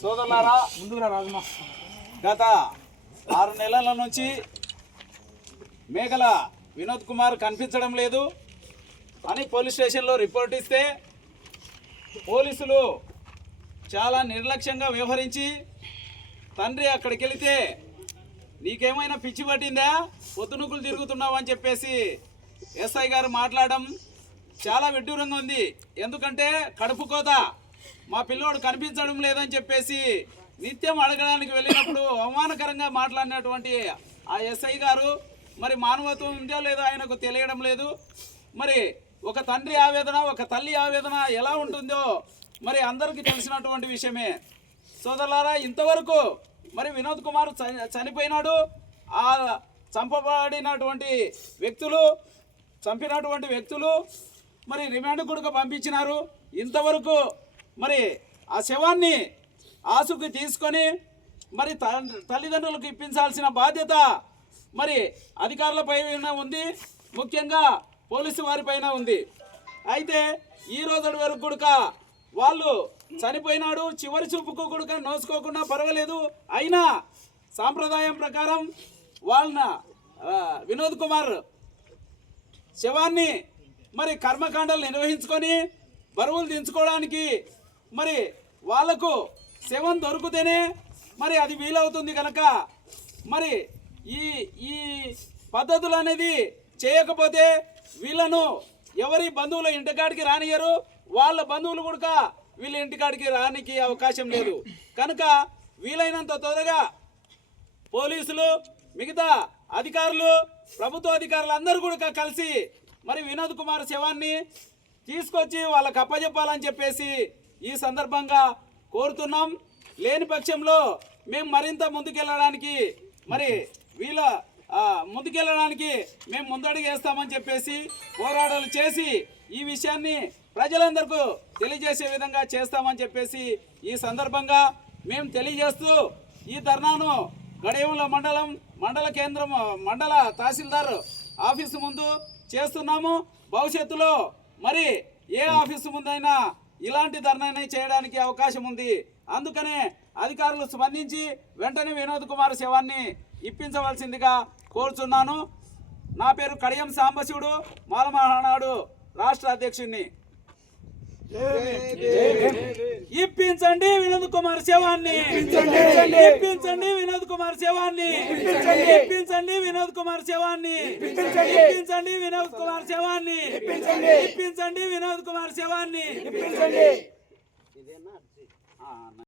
సోదరులారా, గత 6 నెలల నుంచి మేఘల వినోద్ కుమార్ కనిపించడం లేదు అని పోలీస్ స్టేషన్లో రిపోర్ట్ ఇస్తే పోలీసులు చాలా నిర్లక్ష్యంగా వ్యవహరించి తండ్రి అక్కడికి వెళితే నీకేమైనా పిచ్చి పట్టిందా, పొద్దునుకులు తిరుగుతున్నావు అని చెప్పేసి ఎస్ఐ గారు మాట్లాడడం చాలా విడ్డూరంగా ఉంది. ఎందుకంటే కడుపు కోత, మా పిల్లోడు కనిపించడం లేదని చెప్పేసి నిత్యం అడగడానికి వెళ్ళినప్పుడు అవమానకరంగా మాట్లాడినటువంటి ఆ ఎస్ఐ గారు మరి మానవత్వం ఉందో లేదో ఆయనకు తెలియడం లేదు. మరి ఒక తండ్రి ఆవేదన, ఒక తల్లి ఆవేదన ఎలా ఉంటుందో మరి అందరికీ తెలిసినటువంటి విషయమే. సోదరులారా, ఇంతవరకు మరి వినోద్ కుమార్ చనిపోయినాడు. ఆ చంపినటువంటి వ్యక్తులు మరి రిమాండ్ కూడా పంపించినారు. ఇంతవరకు మరి ఆ శవాన్ని ఆసుకు తీసుకొని మరి తల్లిదండ్రులకు ఇప్పించాల్సిన బాధ్యత మరి అధికారుల పైన ఉంది, ముఖ్యంగా పోలీసు వారి పైన ఉంది. అయితే ఈ రోజు వరకు కూడా వాళ్ళు చనిపోయినాడు, చివరి చూపుకు కూడా నోసుకోకుండా పర్వాలేదు, అయినా సాంప్రదాయం ప్రకారం వాళ్ళ వినోద్ కుమార్ శవాన్ని మరి కర్మకాండాలు నిర్వహించుకొని బరువులు దించుకోవడానికి మరి వాళ్లకు శవం దొరికితేనే మరి అది వీలవుతుంది కనుక మరి ఈ పద్ధతులు అనేది చేయకపోతే వీళ్ళను ఎవరి బంధువుల ఇంటికాడికి రానియరు, వాళ్ళ బంధువులు కూడా వీళ్ళ ఇంటికాడికి రానికి అవకాశం లేదు. కనుక వీలైనంత త్వరగా పోలీసులు, మిగతా అధికారులు, ప్రభుత్వ అధికారులు అందరూ కూడా కలిసి మరి వినోద్ కుమార్ శవాన్ని తీసుకొచ్చి వాళ్ళకి అప్పచెప్పాలని చెప్పేసి ఈ సందర్భంగా కోరుతున్నాం. లేని పక్షంలో మేము మరింత ముందుకెళ్ళడానికి మేము ముందడుగు వేస్తామని చెప్పేసి పోరాటాలు చేసి ఈ విషయాన్ని ప్రజలందరికీ తెలియజేసే విధంగా చేస్తామని చెప్పేసి ఈ సందర్భంగా మేము తెలియజేస్తూ ఈ ధర్నాను గడియంల మండల కేంద్రం మండల తహసీల్దార్ ఆఫీసు ముందు చేస్తున్నాము. భవిష్యత్తులో మరి ఏ ఆఫీసు ముందైనా ఇలాంటి ధర్నాన్ని చేయడానికి అవకాశం ఉంది. అందుకనే అధికారులు స్పందించి వెంటనే వినోద్ కుమార్ శవాన్ని ఇప్పించవలసిందిగా కోరుచున్నాను. నా పేరు కడియం సాంబశివుడు, మాలమహానాడు రాష్ట్ర అధ్యక్షుడిని. ఇప్పించండి వినోద్ కుమార్ శవాన్ని, ఇప్పించండి వినోద్ కుమార్ శవాన్ని, ఇప్పించండి వినోద్ కుమార్ శవాన్ని, ఇప్పించండి వినోద్ కుమార్ శవాన్ని, ఇప్పించండి వినోద్ కుమార్ శవాన్ని.